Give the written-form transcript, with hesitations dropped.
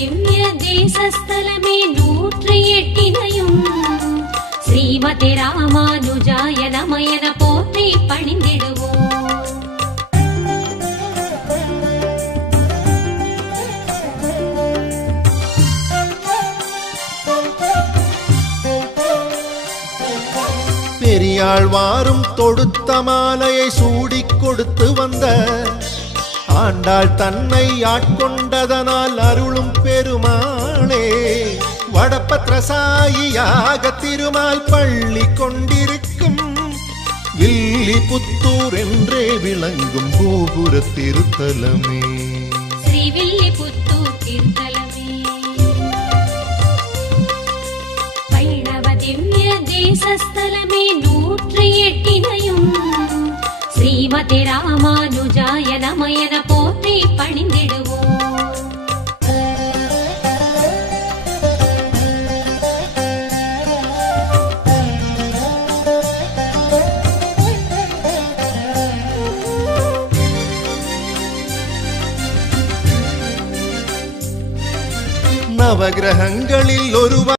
திவ்ய தேசஸ்தலமே 108 ஸ்ரீமதே ராமானுஜாய நமயன போற்றி பணிந்திடுவோம். பெரியாள் வாரும் தொடுத்த மாலையை சூடிக் கொடுத்து வந்த ஆண்டாள் தன்னை ஆட்கொண்டதனால் அருளும் பெருமாளே, வடபத்ரசாயியாக திருமால் பள்ளி கொண்டிருக்கும் வில்லிபுத்தூர் என்றே விளங்கும் கோபுர திருத்தலமே. ஸ்ரீ வில்லிபுத்தூர் திருத்தலமே வைணவ திவ்ய தேசஸ்தலமே 108 ஸ்ரீமதே ராமானுஜாய நமயன போற்றி பணிந்திடுவோம். நவகிரகங்களில் ஒருவர்